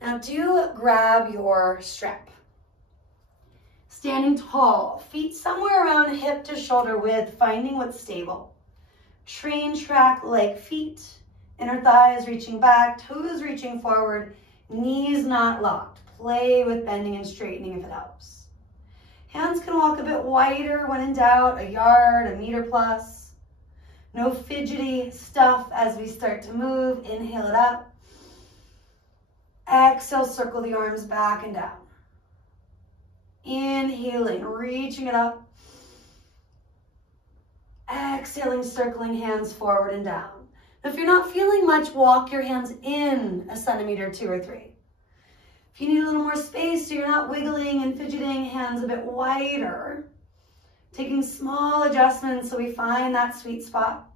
Now do grab your strap. Standing tall, feet somewhere around hip to shoulder width, finding what's stable. Train track like feet, inner thighs reaching back, toes reaching forward, knees not locked. Play with bending and straightening if it helps. Hands can walk a bit wider when in doubt, a yard, a meter plus. No fidgety stuff as we start to move. Inhale it up. Exhale, circle the arms back and down. Inhaling, reaching it up. Exhaling, circling hands forward and down. If you're not feeling much, walk your hands in a centimeter, 2 or 3. If you need a little more space so you're not wiggling and fidgeting, hands a bit wider. Taking small adjustments so we find that sweet spot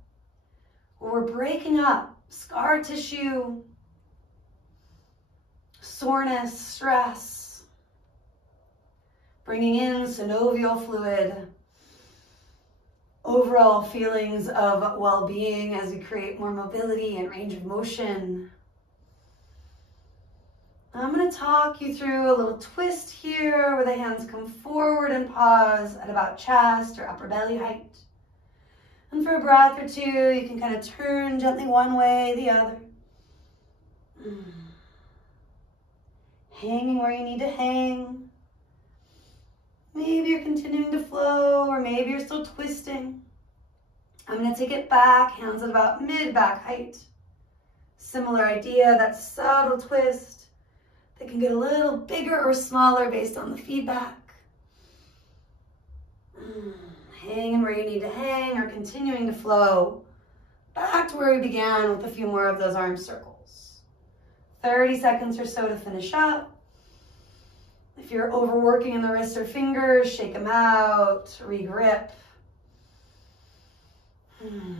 where we're breaking up scar tissue, soreness, stress. Bringing in synovial fluid, overall feelings of well-being as we create more mobility and range of motion. I'm going to talk you through a little twist here where the hands come forward and pause at about chest or upper belly height. And for a breath or two, you can kind of turn gently one way, the other. Hanging where you need to hang. Maybe you're continuing to flow, or maybe you're still twisting. I'm going to take it back, hands at about mid-back height. Similar idea, that subtle twist. They can get a little bigger or smaller based on the feedback. Hanging where you need to hang, or continuing to flow back to where we began with a few more of those arm circles. 30 seconds or so to finish up. If you're overworking in the wrists or fingers, shake them out, regrip.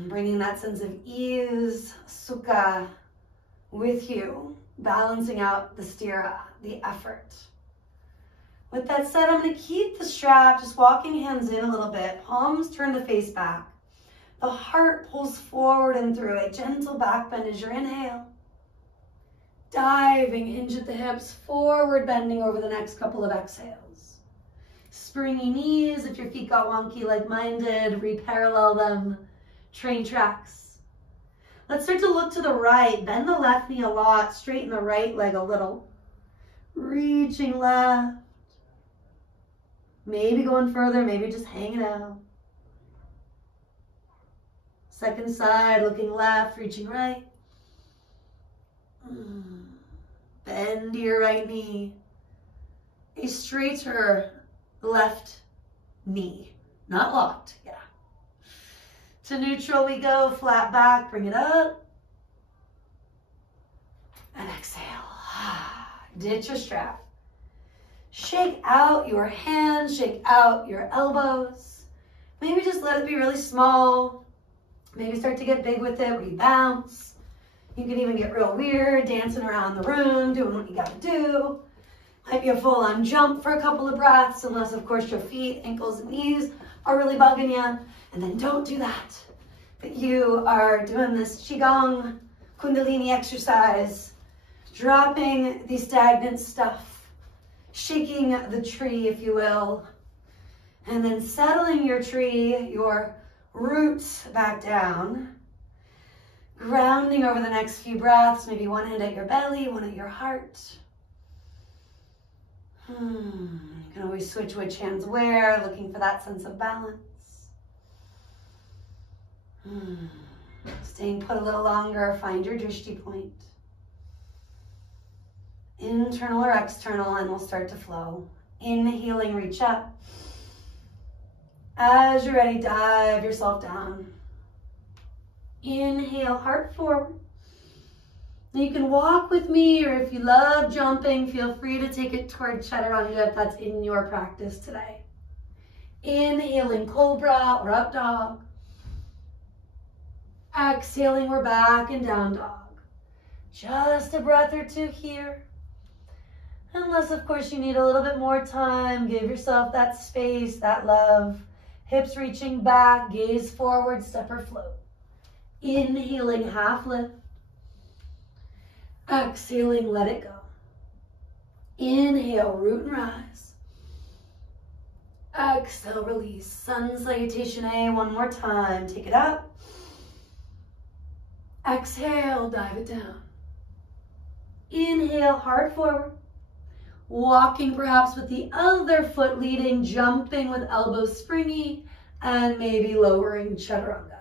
Bringing that sense of ease, sukha, with you, balancing out the stira, the effort. With that said, I'm going to keep the strap, just walking hands in a little bit, palms turn to face back. The heart pulls forward and through, a gentle back bend as your inhale. Diving, hinge at the hips, forward bending over the next couple of exhales. Springy knees, if your feet got wonky like mine did, re-parallel them, train tracks. Let's start to look to the right, bend the left knee a lot, straighten the right leg a little. Reaching left. Maybe going further, maybe just hanging out. Second side, looking left, reaching right. Bend your right knee. A straighter left knee. Not locked, yeah. To neutral we go, flat back, bring it up. And exhale. Ditch your strap. Shake out your hands, shake out your elbows. Maybe just let it be really small. Maybe start to get big with it where you bounce. You can even get real weird, dancing around the room, doing what you gotta do. Might be a full-on jump for a couple of breaths, unless of course your feet, ankles, and knees are really bugging you. And then don't do that. But you are doing this Qigong Kundalini exercise, dropping the stagnant stuff, shaking the tree, if you will, and then settling your tree, your roots back down, grounding over the next few breaths, maybe one hand at your belly, one at your heart. You can always switch which hands where, looking for that sense of balance. Staying put a little longer, find your drishti point. Internal or external, and we'll start to flow. Inhaling, reach up. As you're ready, dive yourself down. Inhale, heart forward. Now you can walk with me, or if you love jumping, feel free to take it toward chaturanga if that's in your practice today. Inhaling, cobra or up dog. Exhaling, we're back and down dog. Just a breath or two here. Unless, of course, you need a little bit more time, give yourself that space, that love. Hips reaching back, gaze forward, step or float. Inhaling, half lift. Exhaling, let it go. Inhale, root and rise. Exhale, release. Sun Salutation A one more time. Take it up. Exhale, dive it down. Inhale, heart forward. Walking perhaps with the other foot leading, jumping with elbows springy, and maybe lowering chaturanga.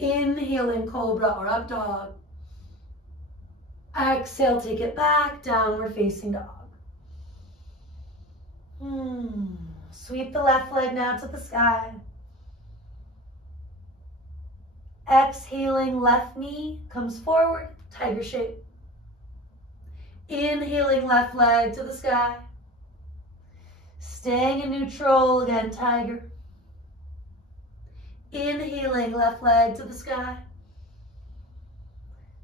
Inhale in cobra or up dog. Exhale, take it back, downward facing dog. Sweep the left leg now to the sky. Exhaling, left knee comes forward, tiger shape. Inhaling, left leg to the sky. Staying in neutral, again, tiger. Inhaling, left leg to the sky.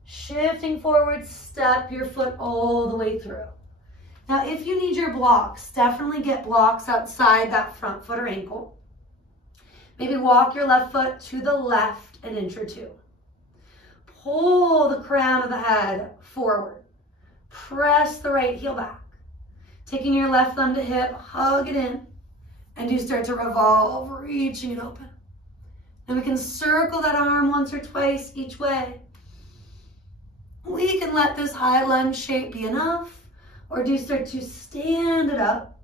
Shifting forward, step your foot all the way through. Now, if you need your blocks, definitely get blocks outside that front foot or ankle. Maybe walk your left foot to the left an inch or two. Pull the crown of the head forward. Press the right heel back. Taking your left thumb to hip, hug it in, and you start to revolve, reaching it open. And we can circle that arm once or twice each way. We can let this high lunge shape be enough, or do you start to stand it up?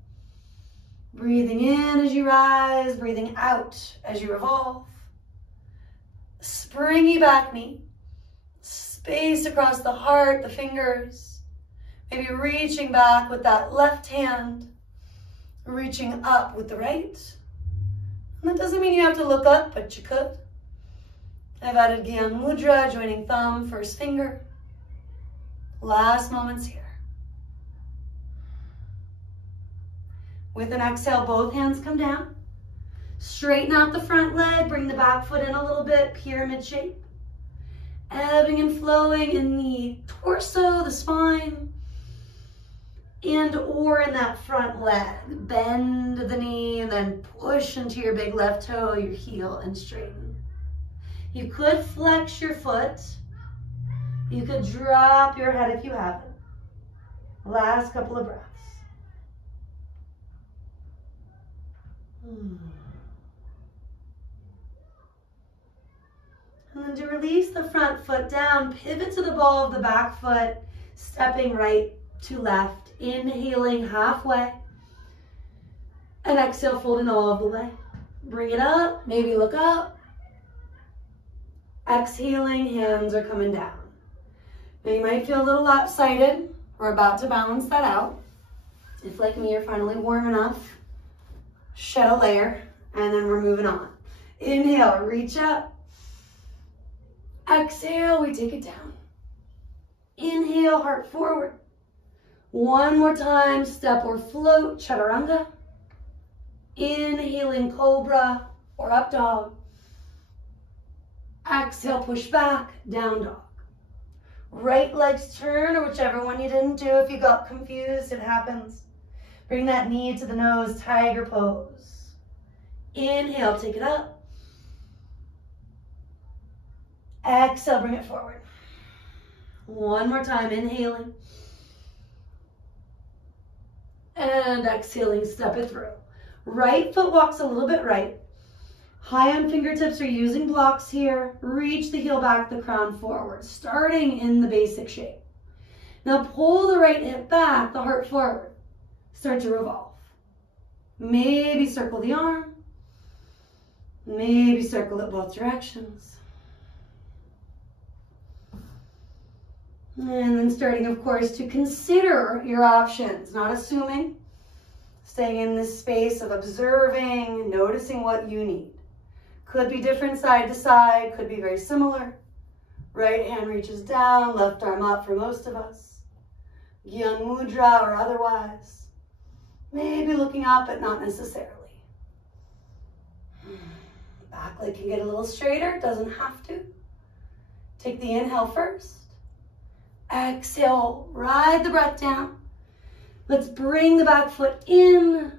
Breathing in as you rise, breathing out as you revolve. Springy back knee, space across the heart, the fingers. Maybe reaching back with that left hand, reaching up with the right. And that doesn't mean you have to look up, but you could. I've added Gyan Mudra, joining thumb, first finger. Last moments here. With an exhale, both hands come down. Straighten out the front leg, bring the back foot in a little bit, pyramid shape. Ebbing and flowing in the torso, the spine, and or in that front leg. Bend the knee and then push into your big left toe, your heel, and straighten. You could flex your foot. You could drop your head if you haven't. Last couple of breaths. And then to release the front foot down, pivot to the ball of the back foot, stepping right to left, inhaling halfway, and exhale, folding all of the way. Bring it up, maybe look up. Exhaling, hands are coming down. Now you might feel a little lopsided. We're about to balance that out. If, like me, you're finally warm enough, shed a layer, and then we're moving on. Inhale, reach up. Exhale, we take it down. Inhale, heart forward. One more time, step or float, chaturanga. Inhaling, cobra or up dog. Exhale, push back, down dog. Right legs turn, or whichever one you didn't do. If you got confused, it happens. Bring that knee to the nose, tiger pose. Inhale, take it up. Exhale, bring it forward. One more time, inhaling. And exhaling, step it through. Right foot walks a little bit right. High on fingertips are using blocks here. Reach the heel back, the crown forward, starting in the basic shape. Now pull the right hip back, the heart forward. Start to revolve. Maybe circle the arm. Maybe circle it both directions. And then starting, of course, to consider your options, not assuming. Staying in this space of observing, noticing what you need. Could be different side to side, could be very similar. Right hand reaches down, left arm up for most of us. Gyan Mudra or otherwise. Maybe looking up, but not necessarily. Back leg can get a little straighter, doesn't have to. Take the inhale first. Exhale, ride the breath down. Let's bring the back foot in,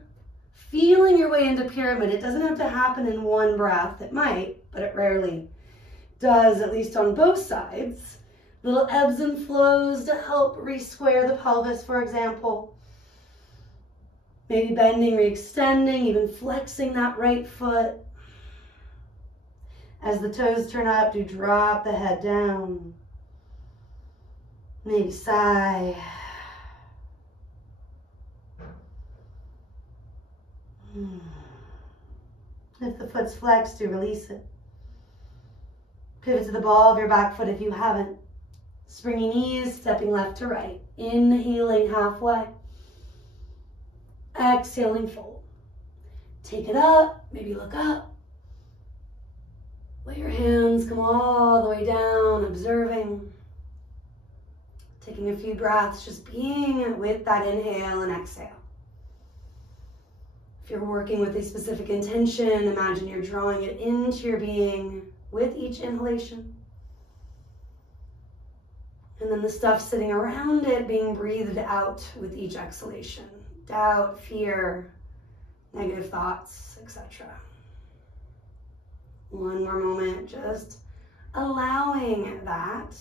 feeling your way into pyramid. It doesn't have to happen in one breath. It might, but it rarely does, at least on both sides. Little ebbs and flows to help re-square the pelvis, for example. Maybe bending, re-extending, even flexing that right foot. As the toes turn up, do drop the head down. Maybe sigh. If the foot's flexed, do release it. Pivot to the ball of your back foot if you haven't. Springy knees, stepping left to right. Inhaling halfway. Exhaling fold. Take it up, maybe look up. Let your hands come all the way down, observing. Taking a few breaths, just being with that inhale and exhale. If you're working with a specific intention, imagine you're drawing it into your being with each inhalation. And then the stuff sitting around it being breathed out with each exhalation. Doubt, fear, negative thoughts, etc. One more moment, just allowing that